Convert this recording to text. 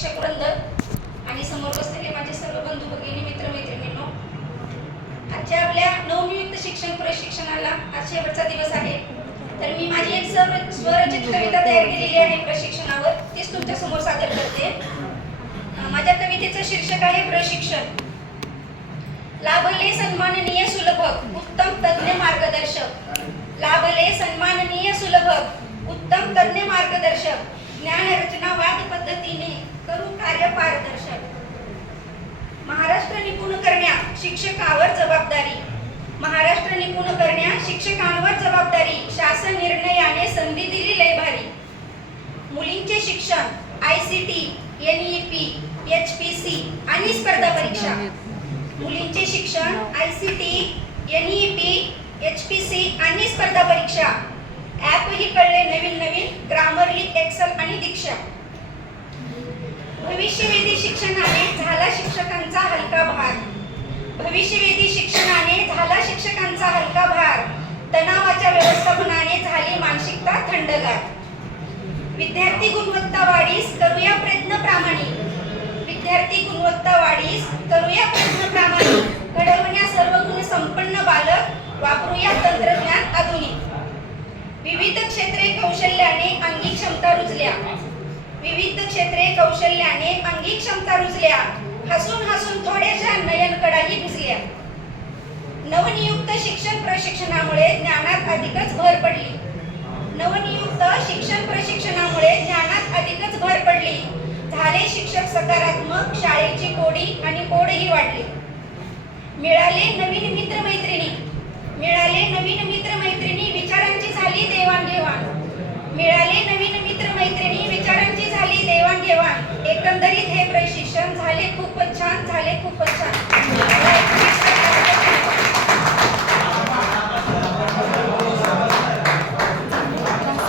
शिक्षक वृंद आणि समोर बसलेले माझे सर्व बंधू भगिनी मित्रमैत्रिणींनो, आजच्या आपल्या नवनियुक्त शिक्षण प्रशिक्षणाला आज शेवटचा दिवस आहे. तर मी माझी एक स्वरचित कविता तयार केलेली आहे प्रशिक्षणावर, तीच तुमच्या समोर सादर करते. माझ्या कवितेचं शीर्षक आहे प्रशिक्षण. लाभले सन्माननीय सुलभ उत्तम तज्ञ मार्गदर्शक. लाभले सन्माननीय सुलभ उत्तम तज्ञ मार्गदर्शक. ज्ञान रचना वाद पद्धतीने करू कार्य पारदर्शक. महाराष्ट्र निपुण करण्या शिक्षकावर जबाबदारी. महाराष्ट्र निपुण करण्या शिक्षकांवर जबाबदारी. शासन निर्णयाने संधी दिली लय भारी. मुलींचे शिक्षण ICT, NEP, HPC आणि स्पर्धा परीक्षा. मुलींचे शिक्षण ICT, NEP, HPC आणि स्पर्धा परीक्षा. ॲप ही कळले नवीन नवीन, ग्रामरली, एक्सेल आणि दीक्षा. भविष्यवेधी शिक्षणाने झाला शिक्षकांचा हलका भार. भविष्यवेधी शिक्षणाने झाला शिक्षकांचा हलका भार. तणावाच्या व्यवस्थापनाने झाली मानसिकता थंडगार. विद्यार्थी गुणवत्ता वाढीस करूया प्रयत्न प्रामाणिक. विद्यार्थी गुणवत्ता वाढीस करूया प्रयत्न प्रामाणिक. घडवण्या सर्व गुण संपन्न बालक, वापरूया तंत्रज्ञान आधुनिक. विविध क्षेत्रे कौशल्याने अंगी क्षमता रुजल्या. विविध क्षेत्रे कौशल्याने अंगी क्षमता रुजल्या. हसून हसून थोड्याशा नयनकडाही भिजल्या. नवनियुक्त शिक्षण प्रशिक्षणामुळे ज्ञानात अधिकच भर पडली. नवनियुक्त शिक्षण प्रशिक्षणामुळे ज्ञानात अधिकच भर पडली. झाले शिक्षक सकारात्मक, शाळेची कोडी आणि ओढही वाढली. मिळाले नवीन मित्रमैत्रिणी. मिळाले नवीन मित्रमैत्रिणी, विचारांची झाली देवाणघेवाण. मिळाले नवीन